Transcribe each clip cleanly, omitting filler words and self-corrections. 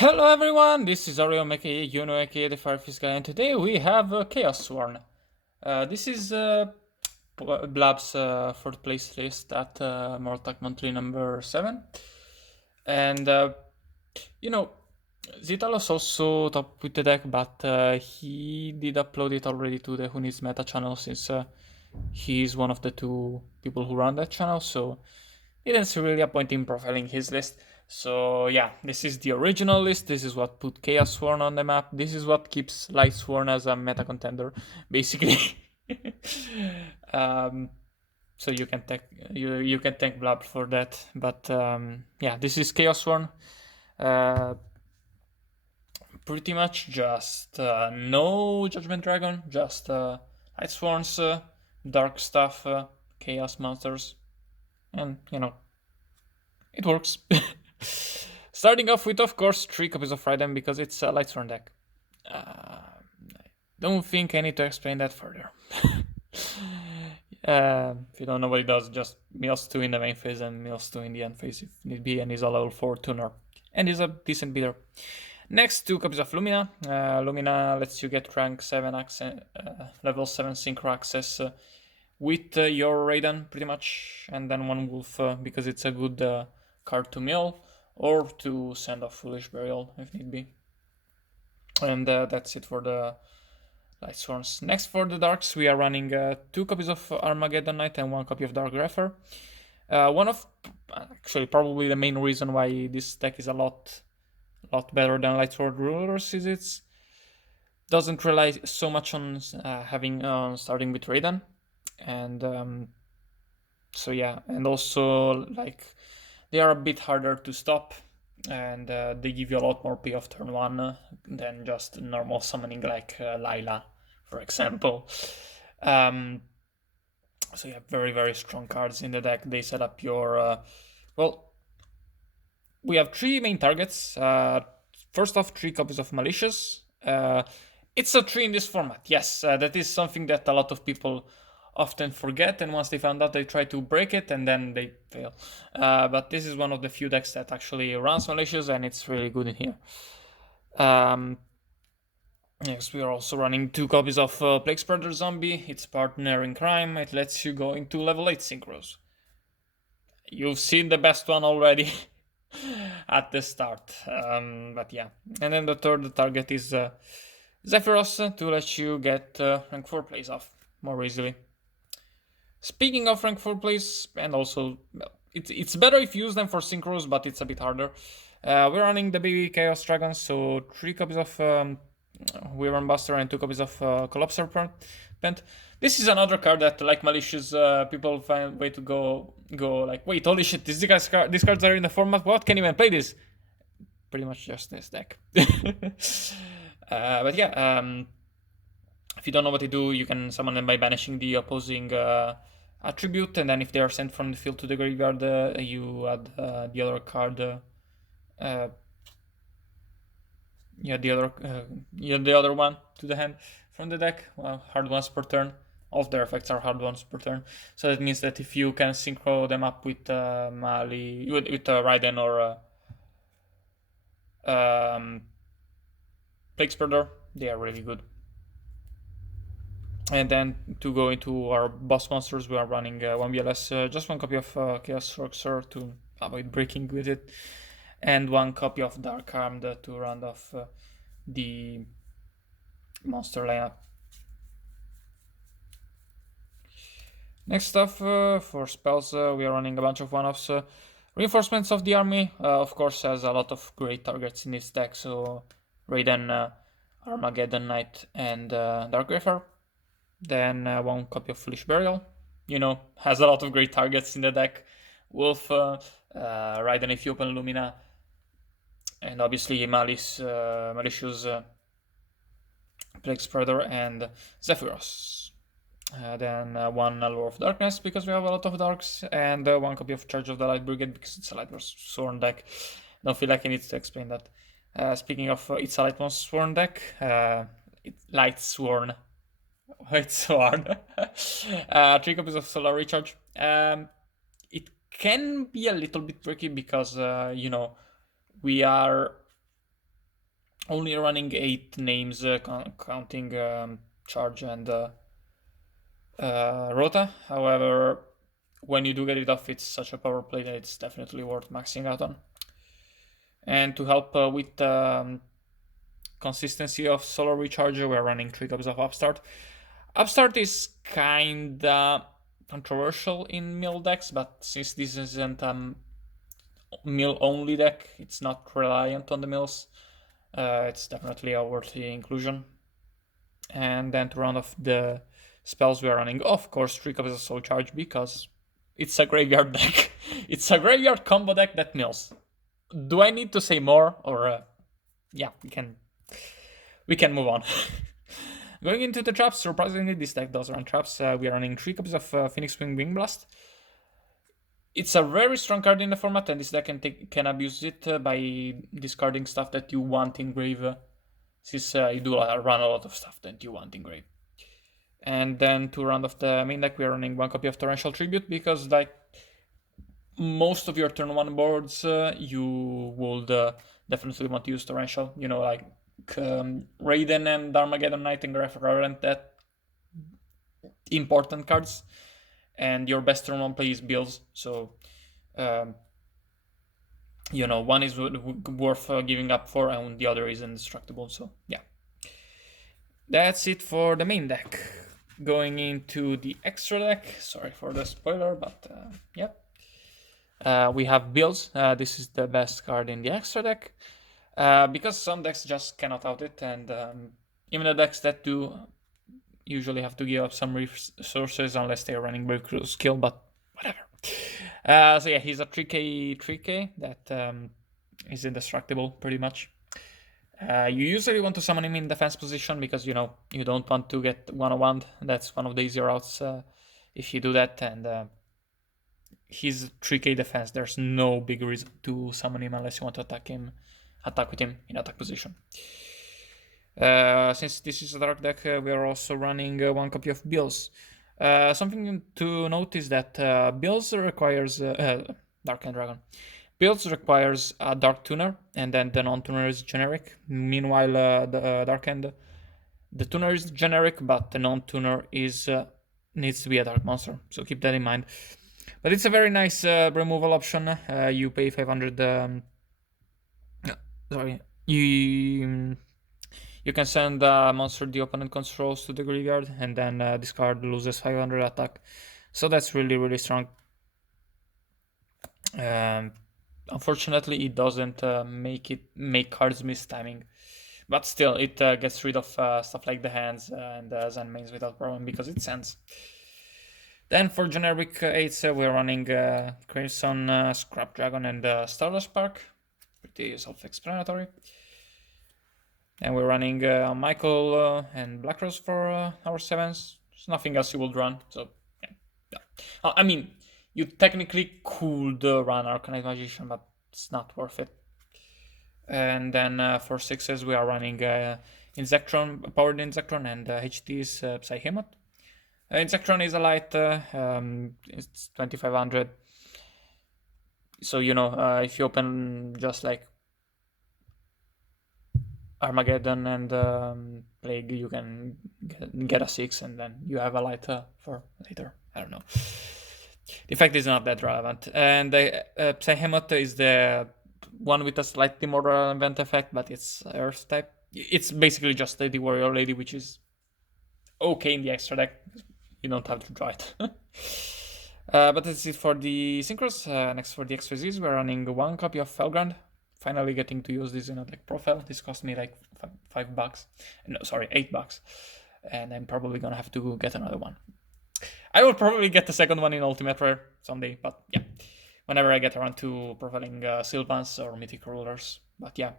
Hello everyone, this is Orion aka Yuno aka the Firefish guy, and today we have Chaossworn. This is Blab's fourth place list at Mortal Monthly number 7. And you know, Zitalos also top with the deck, but he did upload it already to the Hunis meta channel since he's one of the two people who run that channel, so it didn't see really a point in profiling his list. So yeah, this is the original list. This is what put Chaossworn on the map. This is what keeps Lightsworn as a meta contender, basically. um, so you can thank Blab for that. But yeah, this is Chaossworn. Pretty much just no Judgment Dragon, just Lightsworns, Dark Stuff, Chaos Monsters, and it works. Starting off with, of course, 3 copies of Raiden because it's a Lightsworn deck. I don't think I need to explain that further. If you don't know what it does, just mills 2 in the main phase and mills 2 in the end phase if need be, and is a level 4 tuner. And is a decent beater. Next, 2 copies of Lumina. Lumina lets you get rank 7 access, level 7 synchro access with your Raiden, pretty much, and then 1 Wolf because it's a good card to mill or to send off Foolish Burial if need be. And that's it for the Lightsworns. Next, for the Darks, we are running 2 copies of Armageddon Knight and 1 copy of Dark Grepher. One of, actually, probably the main reason why this deck is a lot better than Lightsword Rulers is it doesn't rely so much on having starting with Raiden, and so yeah, and also like they are a bit harder to stop, and they give you a lot more payoff turn 1 than just normal summoning like Lila, for example. So yeah, very strong cards in the deck. They set up your well, we have 3 main targets. First off, 3 copies of Malicious. It's a 3 in this format. Yes, that is something that a lot of people often forget, and once they found out, they try to break it, and then they fail. But this is one of the few decks that actually runs Malicious, and it's really good in here. Yes, we are also running 2 copies of Plague Spreader Zombie. It's partner in crime. It lets you go into level 8 synchros. You've seen the best one already. At the start, but yeah, and then the third target is Zephyros to let you get rank 4 plays off more easily. Speaking of rank 4 plays, and also it's better if you use them for synchros, but it's a bit harder. We're running the baby Chaos Dragons, so 3 copies of Wyvern Buster and 2 copies of Collapse Serpent. This is another card that, like Malicious, people find a way to go like, wait, holy shit, these cards are in the format, what, can even play this? Pretty much just this deck. But yeah, if you don't know what to do, you can summon them by banishing the opposing attribute, and then if they are sent from the field to the graveyard, you add the other card, the other one to the hand from the deck. Hard ones per turn. All of their effects are hard ones per turn. So that means that if you can synchro them up with Mali, with Raiden or Plague Spreader, they are really good. And then to go into our boss monsters, we are running 1 BLS, just 1 copy of Chaos Sorcerer to avoid breaking with it, and 1 copy of Dark Armed to round off the monster lineup. Next up, for spells, we are running a bunch of one-offs. Reinforcements of the army, of course, has a lot of great targets in this deck, so Raiden, Armageddon Knight, and Dark Grepher. Then 1 copy of Foolish Burial, has a lot of great targets in the deck. Wolf, Raiden if you open Lumina, and obviously Malicious, Plague Spreader, and Zephyros. Then 1 Allure of Darkness because we have a lot of darks, and 1 copy of Charge of the Light Brigade because it's a Lightsworn deck. Don't feel like I need to explain that. Speaking of, it's a Lightsworn deck. Lightsworn. It's so hard. 3 copies of Solar Recharge. It can be a little bit tricky because, we are only running 8 names, counting charge and rota. However, when you do get it off, it's such a power play that it's definitely worth maxing out on. And to help with consistency of solar recharge, we're running 3 copies of Upstart. Upstart is kinda controversial in mill decks, but since this isn't a mill only deck, it's not reliant on the mills. It's definitely a worthy inclusion. And then to round off the spells, we are running, of course, 3 copies of Soul Charge because it's a graveyard deck. It's a graveyard combo deck that mills. Do I need to say more, or yeah, we can move on. Going into the traps, surprisingly, this deck does run traps. We are running 3 copies of Phoenix Wing Wing Blast. It's a very strong card in the format, and this deck can abuse it by discarding stuff that you want in grave, since you do run a lot of stuff that you want in grave. And then to round off the main deck, we are running 1 copy of Torrential Tribute, because like most of your turn 1 boards, you would definitely want to use Torrential. You know, like Raiden and Armageddon Knight and Graph aren't that important cards, and your best turn 1 play is Bills, so you know, one is worth giving up for, and the other is indestructible. So yeah, that's it for the main deck. Going into the extra deck, sorry for the spoiler, but yeah. We have Bills. This is the best card in the extra deck, because some decks just cannot out it, and even the decks that do usually have to give up some resources unless they're running Breakthrough skill, but whatever. So yeah, he's a 3k that is indestructible pretty much. You usually want to summon him in defense position because, you know, you don't want to get 101. That's one of the easier routes if you do that, and he's 3k defense. There's no big reason to summon him unless you want to attack with him in attack position. Since this is a dark deck, we are also running 1 copy of Bills. Something to note is that Bills requires Dark End Dragon. Bills requires a Dark Tuner, and then the non-tuner is generic. Meanwhile, the Dark End, the tuner is generic, but the non-tuner is needs to be a Dark Monster. So keep that in mind. But it's a very nice removal option. You pay 500. Sorry, you can send a monster the opponent controls to the graveyard, and then this card loses 500 attack. So that's really, really strong. Unfortunately, it doesn't make cards miss timing. But still, it gets rid of stuff like the hands and Zen mains without problem because it sends. Then for generic 8s, we're running Crimson, Scrap Dragon, and Stardust Spark. Pretty self-explanatory. And we're running Michael and Black Rose for our 7s. There's nothing else you would run, so yeah. I mean, you technically could run Arcanite Magician, but it's not worth it. And then for 6s, we are running Insectron, Powered Insectron, and HT's Psyhemoth. Insectron is a light, it's 2500. So, you know, if you open just like Armageddon and Plague, you can get a 6, and then you have a light for later. I don't know. The effect is not that relevant. And the Psyhemoth is the one with a slightly more relevant effect, but it's Earth type. It's basically just the Warrior Lady, which is okay in the extra deck. You don't have to draw it. But that's it for the synchros. Next for the XYZs, we're running 1 copy of Felgrand. Finally getting to use this in a deck profile. This cost me like $5. No, sorry, $8. And I'm probably gonna have to get another one. I will probably get the second one in Ultimate Rare someday, but yeah. Whenever I get around to profiling Sylvans or Mythic Rulers. But yeah.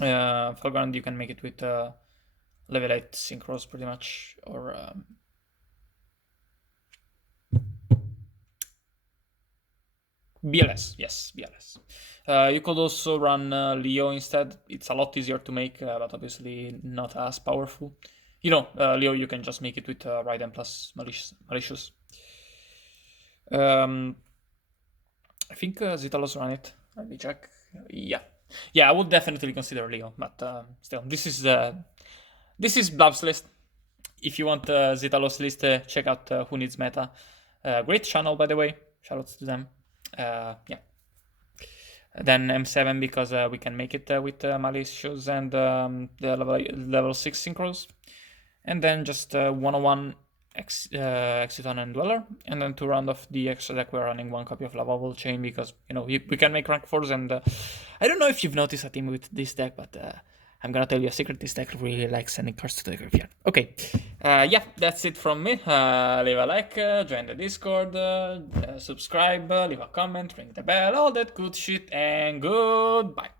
Felgrand, you can make it with level 8 synchros pretty much, or BLS, yes, BLS. You could also run Leo instead. It's a lot easier to make, but obviously not as powerful. You know, Leo, you can just make it with Raiden plus Malicious. I think Zitalos ran it. Let me check. Yeah. Yeah, I would definitely consider Leo, but still, this is Blab's list. If you want Zitalos list, check out Who Needs Meta. Great channel, by the way. Shoutouts to them. Yeah. Then M7 because we can make it with Malicious and the level 6 synchros. And then just 101 Exiton and Dweller. And then to round off the extra deck, we're running 1 copy of Lavable Chain because, we can make rank 4s. And I don't know if you've noticed a team with this deck, but I'm gonna tell you a secret. This deck really likes sending cards to the graveyard. Okay, yeah, that's it from me. Leave a like, join the Discord, subscribe, leave a comment, ring the bell, all that good shit, and goodbye.